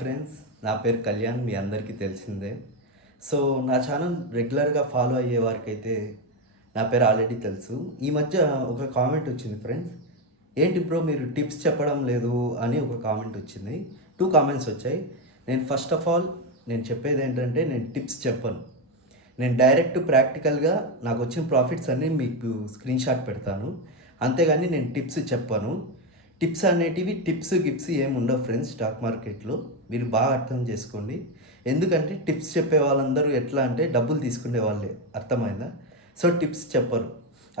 Friends, నా పేరు కళ్యాణ్. మీ అందరికీ తెలిసిందే. సో నా ఛానల్ రెగ్యులర్గా ఫాలో అయ్యే వారికైతే నా పేరు ఆల్రెడీ తెలుసు. ఈ మధ్య ఒక కామెంట్ వచ్చింది ఫ్రెండ్స్, ఏంటి బ్రో మీరు టిప్స్ చెప్పడం లేదు అని ఒక కామెంట్ వచ్చింది. 2 కామెంట్స్ వచ్చాయి. నేను ఫస్ట్ ఆఫ్ ఆల్ నేను చెప్పేది ఏంటంటే, నేను టిప్స్ చెప్పను. నేను డైరెక్ట్ ప్రాక్టికల్గా నాకు వచ్చిన ప్రాఫిట్స్ అన్నీ మీకు స్క్రీన్ షాట్ పెడతాను. అంతేగాని నేను టిప్స్ చెప్పను. టిప్స్ అనేటివి గిప్స్ ఏమి ఉండవు ఫ్రెండ్స్. స్టాక్ మార్కెట్లో మీరు బాగా అర్థం చేసుకోండి. ఎందుకంటే టిప్స్ చెప్పే వాళ్ళందరూ ఎట్లా అంటే డబ్బులు తీసుకునే వాళ్ళే, అర్థమైందా? సో టిప్స్ చెప్పరు.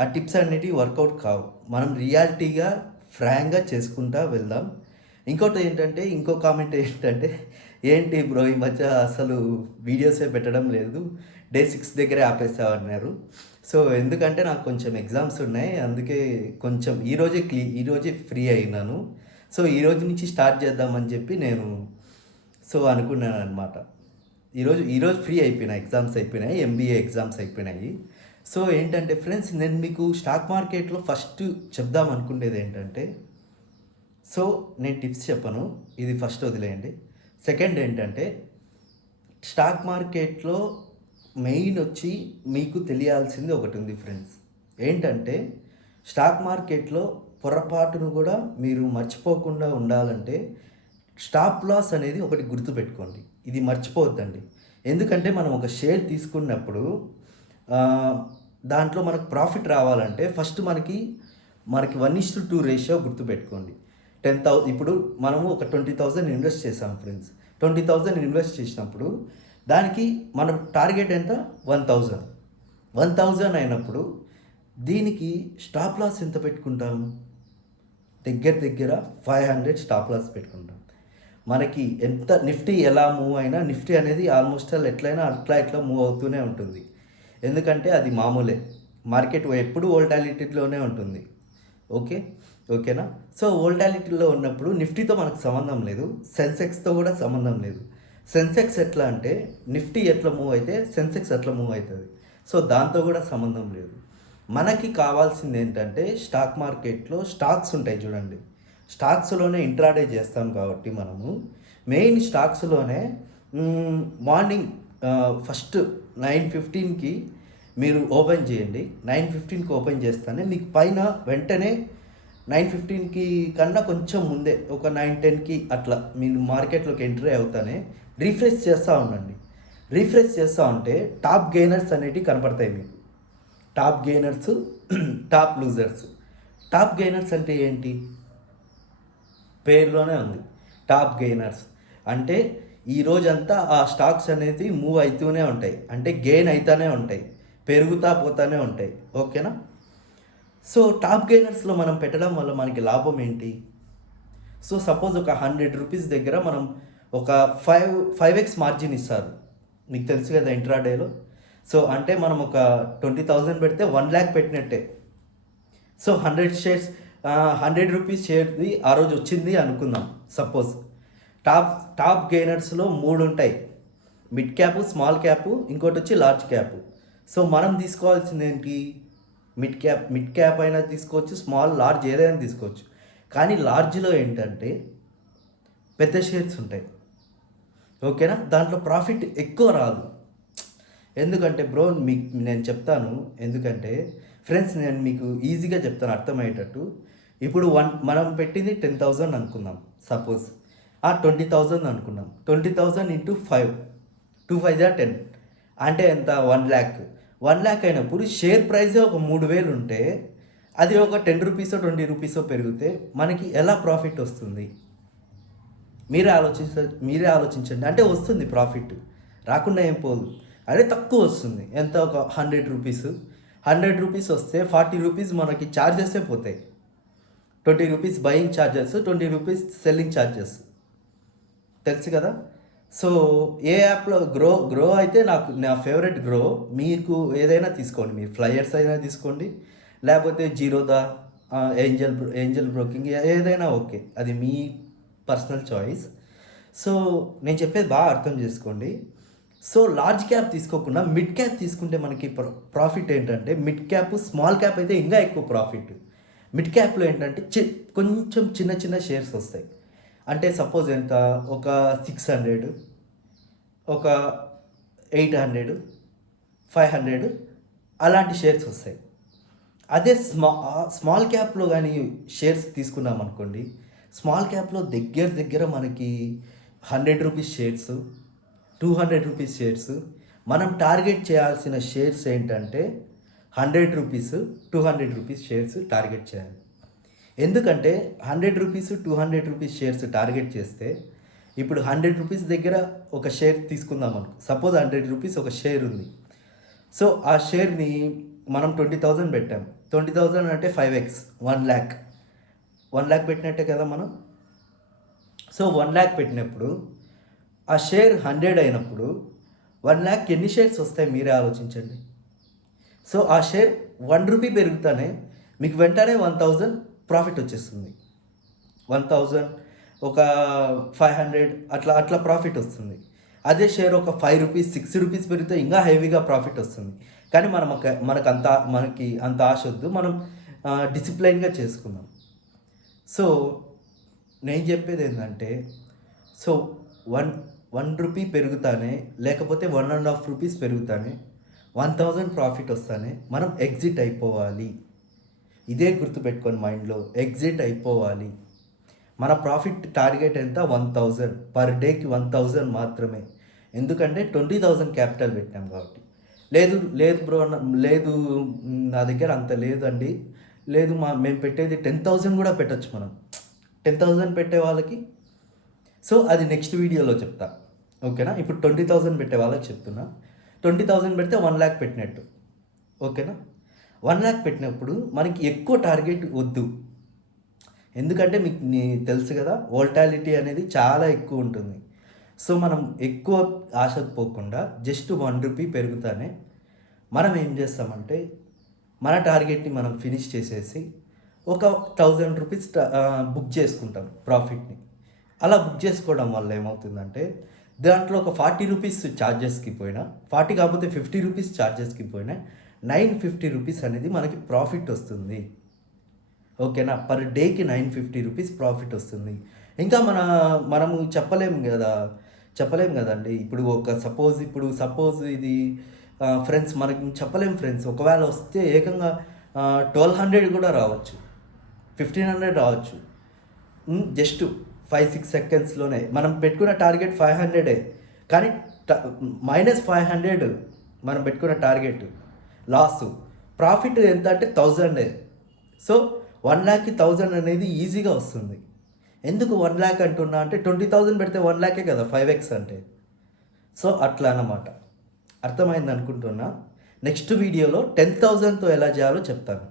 ఆ టిప్స్ అనేటివి వర్కౌట్ కావు. మనం రియాలిటీగా ఫ్రాంక్గా చేసుకుంటా వెళ్దాం. ఇంకోటి ఏంటంటే, ఇంకో కామెంట్ ఏంటంటే, ఏంటి బ్రో ఈ మధ్య అసలు వీడియోసే పెట్టడం లేదు, డే 6 దగ్గరే ఆపేసామన్నారు. సో ఎందుకంటే నాకు కొంచెం ఎగ్జామ్స్ ఉన్నాయి, అందుకే కొంచెం ఈరోజే ఫ్రీ అయినాను. సో ఈరోజు నుంచి స్టార్ట్ చేద్దామని చెప్పి నేను అనుకున్నాను అనమాట. ఈరోజు ఫ్రీ అయిపోయినా, ఎగ్జామ్స్ అయిపోయినాయి, ఎంబీఏ ఎగ్జామ్స్ అయిపోయినాయి. సో ఏంటంటే ఫ్రెండ్స్, నేను మీకు స్టాక్ మార్కెట్లో ఫస్ట్ చెప్దాం అనుకునేది ఏంటంటే, సో నేను టిప్స్ చెప్పను, ఇది ఫస్ట్ వదిలేయండి. సెకండ్ ఏంటంటే, స్టాక్ మార్కెట్లో మెయిన్ వచ్చి మీకు తెలియాల్సింది ఒకటి ఉంది ఫ్రెండ్స్. ఏంటంటే, స్టాక్ మార్కెట్లో పొరపాటును కూడా మీరు మర్చిపోకుండా ఉండాలంటే స్టాప్ లాస్ అనేది ఒకటి గుర్తుపెట్టుకోండి. ఇది మర్చిపోవద్దండి. ఎందుకంటే మనం ఒక షేర్ తీసుకున్నప్పుడు దాంట్లో మనకు ప్రాఫిట్ రావాలంటే ఫస్ట్ మనకి 1:2 రేషియో గుర్తుపెట్టుకోండి. ఇప్పుడు మనము ఒక 20,000 ఇన్వెస్ట్ చేసాం ఫ్రెండ్స్. 20,000 ఇన్వెస్ట్ చేసినప్పుడు దానికి మన టార్గెట్ ఎంత? 1,000 అయినప్పుడు దీనికి స్టాప్ లాస్ ఎంత పెట్టుకుంటాం? దగ్గర 500 స్టాప్ లాస్ పెట్టుకుంటాం. మనకి ఎంత నిఫ్టీ ఎలా మూవ్ అయినా, నిఫ్టీ అనేది ఆల్మోస్ట్ ఎట్లయినా అట్లా మూవ్ అవుతూనే ఉంటుంది. ఎందుకంటే అది మామూలే, మార్కెట్ ఎప్పుడు వోల్టాలిటీలోనే ఉంటుంది. ఓకేనా? సో వోల్టాలిటీలో ఉన్నప్పుడు నిఫ్టీతో మనకు సంబంధం లేదు, సెన్సెక్స్తో కూడా సంబంధం లేదు. సెన్సెక్స్ ఎట్లా అంటే నిఫ్టీ ఎట్లా మూవ్ అయితే సెన్సెక్స్ ఎట్లా మూవ్ అవుతుంది. సో దాంతో కూడా సంబంధం లేదు. మనకి కావాల్సింది ఏంటంటే, స్టాక్ మార్కెట్లో స్టాక్స్ ఉంటాయి చూడండి. స్టాక్స్లోనే ఇంట్రాడే చేస్తాం కాబట్టి మనము మెయిన్ స్టాక్స్లోనే మార్నింగ్ ఫస్ట్ 9:15కి మీరు ఓపెన్ చేయండి. 9:15కి ఓపెన్ చేస్తానే మీకు పైన వెంటనే 9:15కి కన్నా కొంచెం ముందే ఒక 9:10కి అట్లా మీరు మార్కెట్లోకి ఎంట్రీ అవుతానే రీఫ్రెష్ చేస్తూ ఉండండి. రీఫ్రెష్ చేస్తూ ఉంటే టాప్ గెయినర్స్ అనేటివి కనపడతాయి మీకు. Top gainers, top losers. Top gainers అంటే ఏంటి? పేరులోనే ఉంది, టాప్ గెయినర్స్. అంటే ఈ రోజంతా ఆ స్టాక్స్ అనేది మూవ్ అవుతూనే ఉంటాయి, అంటే గెయిన్ అవుతూనే ఉంటాయి, పెరుగుతా పోతూనే ఉంటాయి. ఓకేనా? సో టాప్ గెయినర్స్లో మనం పెట్టడం వల్ల మనకి లాభం ఏంటి? సో సపోజ్ ఒక 100 రూపీస్ దగ్గర మనం ఒక 5x మార్జిన్ ఇస్తారు, మీకు తెలుసు కదా ఇంట్రాడేలో. సో అంటే మనం ఒక 20,000 పెడితే 1 lakh పెట్టినట్టే. సో 100 రూపీస్ షేర్ది ఆ రోజు వచ్చింది అనుకుందాం. సపోజ్ టాప్ గెయినర్స్లో 3 ఉంటాయి, మిడ్ క్యాప్, స్మాల్ క్యాప్, ఇంకోటి వచ్చి లార్జ్ క్యాప్. సో మనం తీసుకోవాల్సింది ఏంటి? మిడ్ క్యాప్ అయినా తీసుకోవచ్చు, లార్జ్ ఏదైనా తీసుకోవచ్చు. కానీ లార్జ్లో ఏంటంటే పెద్ద షేర్స్ ఉంటాయి. ఓకేనా? దాంట్లో ప్రాఫిట్ ఎక్కువ రాదు. ఎందుకంటే బ్రో మీకు నేను చెప్తాను, ఎందుకంటే ఫ్రెండ్స్ నేను మీకు ఈజీగా చెప్తాను అర్థమయ్యేటట్టు. ఇప్పుడు మనం పెట్టింది 10,000 అనుకుందాం సపోజ్. 20,000 అనుకున్నాం. 20,000 ఇంటూ 5, 2 5 10 అంటే ఎంత? 1 lakh. 1 lakh అయినప్పుడు షేర్ ప్రైస్ ఒక 3,000 ఉంటే అది ఒక 10 రూపీసో 20 రూపీసో పెరిగితే మనకి ఎలా ప్రాఫిట్ వస్తుంది? మీరే ఆలోచించండి. అంటే వస్తుంది ప్రాఫిట్, రాకుండా ఏం పోదు. అదే తక్కువ వస్తుంది. ఎంత? ఒక 100 రూపీస్. 100 రూపీస్ వస్తే 40 రూపీస్ మనకి ఛార్జెసే పోతాయి. 20 rupees buying charges, 20 rupees selling charges. తెలుసు కదా? సో ఏ యాప్లో గ్రో అయితే నా ఫేవరెట్ గ్రో. మీకు ఏదైనా తీసుకోండి, మీరు ఫ్లయర్స్ అయినా తీసుకోండి, లేకపోతే జీరోదా, ఏంజల్ బ్రోకింగ్, ఏదైనా ఓకే, అది మీ పర్సనల్ చాయిస్. సో నేను చెప్పేది బాగా అర్థం చేసుకోండి. సో లార్జ్ క్యాప్ తీసుకోకుండా మిడ్ క్యాప్ తీసుకుంటే మనకి ప్రాఫిట్ ఏంటంటే, మిడ్ క్యాప్, స్మాల్ క్యాప్ అయితే ఇంకా ఎక్కువ ప్రాఫిట్. మిడ్ క్యాప్లో ఏంటంటే కొంచెం చిన్న షేర్స్ వస్తాయి. అంటే సపోజ్ ఎంత, ఒక 600, ఒక 800, 500 అలాంటి షేర్స్ వస్తాయి. అదే స్మాల్ క్యాప్లో కానీ షేర్స్ తీసుకున్నాం అనుకోండి, స్మాల్ క్యాప్లో దగ్గర దగ్గర మనకి 100 రూపీస్ షేర్స్, 200 రూపీస్ షేర్స్. మనం టార్గెట్ చేయాల్సిన షేర్స్ ఏంటంటే 100 రూపీస్, 200 రూపీస్ షేర్స్ టార్గెట్ చేయాలి. ఎందుకంటే 100 రూపీస్, 200 రూపీస్ షేర్స్ టార్గెట్ చేస్తే, ఇప్పుడు 100 రూపీస్ దగ్గర ఒక షేర్ తీసుకుందాం అనుకో, సపోజ్ 100 రూపీస్ ఒక షేర్ ఉంది. సో ఆ షేర్ని మనం 20,000 పెట్టాం. 20,000 అంటే 5x, 1,00,000. 1,00,000 పెట్టినట్టే కదా మనం. సో 1,00,000 పెట్టినప్పుడు ఆ షేర్ 100 అయినప్పుడు 1,00,000 ఎన్ని షేర్స్ వస్తాయి మీరే ఆలోచించండి. సో ఆ షేర్ 1 రూపీ పెరుగుతానే మీకు వెంటనే 1,000 ప్రాఫిట్ వచ్చేస్తుంది. 1,000, ఒక 500 అట్లా అట్లా ప్రాఫిట్ వస్తుంది. అదే షేర్ ఒక 5 రూపీస్, 6 రూపీస్ పెరిగితే ఇంకా హెవీగా ప్రాఫిట్ వస్తుంది. కానీ మనకి అంత ఆశ వద్దు, మనం డిసిప్లైన్గా చేసుకుందాం. సో నేను చెప్పేది ఏంటంటే, సో వన్ రూపీ పెరుగుతానే, లేకపోతే 1.5 రూపీస్ పెరుగుతానే 1,000 ప్రాఫిట్ వస్తానే మనం ఎగ్జిట్ అయిపోవాలి. ఇదే గుర్తుపెట్టుకొని మైండ్లో, ఎగ్జిట్ అయిపోవాలి. మన ప్రాఫిట్ టార్గెట్ ఎంత? 1,000 పర్ డేకి, 1,000 మాత్రమే. ఎందుకంటే 20,000 క్యాపిటల్ పెట్టాం కాబట్టి. లేదు లేదు బ్రో, లేదు నా దగ్గర అంత లేదండి, లేదు మేము పెట్టేది 10,000 కూడా పెట్టచ్చు మనం. 10,000 పెట్టే వాళ్ళకి, సో అది నెక్స్ట్ వీడియోలో చెప్తా, ఓకేనా? ఇప్పుడు 20,000 పెట్టే వాళ్ళకి చెప్తున్నా. 20,000 పెడితే 1,00,000 పెట్టినట్టు, ఓకేనా? 1,00,000 పెట్టినప్పుడు మనకి ఎక్కువ టార్గెట్ వద్దు. ఎందుకంటే మీకు తెలుసు కదా, వోల్టాలిటీ అనేది చాలా ఎక్కువ ఉంటుంది. సో మనం ఎక్కువ ఆశకు పోకుండా జస్ట్ 1 రూపీ పెరుగుతానే మనం ఏం చేస్తామంటే, మన టార్గెట్ని మనం ఫినిష్ చేసేసి ఒక 1,000 రూపీస్ బుక్ చేసుకుంటాం ప్రాఫిట్ని. అలా బుక్ చేసుకోవడం వల్ల ఏమవుతుందంటే, దాంట్లో ఒక 40 రూపీస్ ఛార్జెస్కి పోయినా, 40 కాకపోతే 50 రూపీస్ ఛార్జెస్కి పోయినా 950 రూపీస్ అనేది మనకి ప్రాఫిట్ వస్తుంది, ఓకేనా? పర్ డేకి 950 రూపీస్ ప్రాఫిట్ వస్తుంది. ఇంకా మనము చెప్పలేం కదండి. ఇప్పుడు సపోజ్ ఇది ఫ్రెండ్స్, మనకి చెప్పలేం ఫ్రెండ్స్. ఒకవేళ వస్తే ఏకంగా 1,200 కూడా రావచ్చు, 1,500 రావచ్చు. జస్ట్ 5-6 సెకండ్స్లోనే. మనం పెట్టుకున్న టార్గెట్ 500, కానీ -500 మనం పెట్టుకున్న టార్గెట్ లాస్. ప్రాఫిట్ ఎంత అంటే 1,000. సో 1,00,000కి 1,000 అనేది ఈజీగా వస్తుంది. ఎందుకు 1,00,000 అంటున్నా అంటే, 20,000 పెడితే 1,00,000 కదా 5x అంటే. సో అట్లా అన్నమాట. అర్థమైంది అనుకుంటున్నా. నెక్స్ట్ వీడియోలో 10,000తో ఎలా చేయాలో చెప్తాను.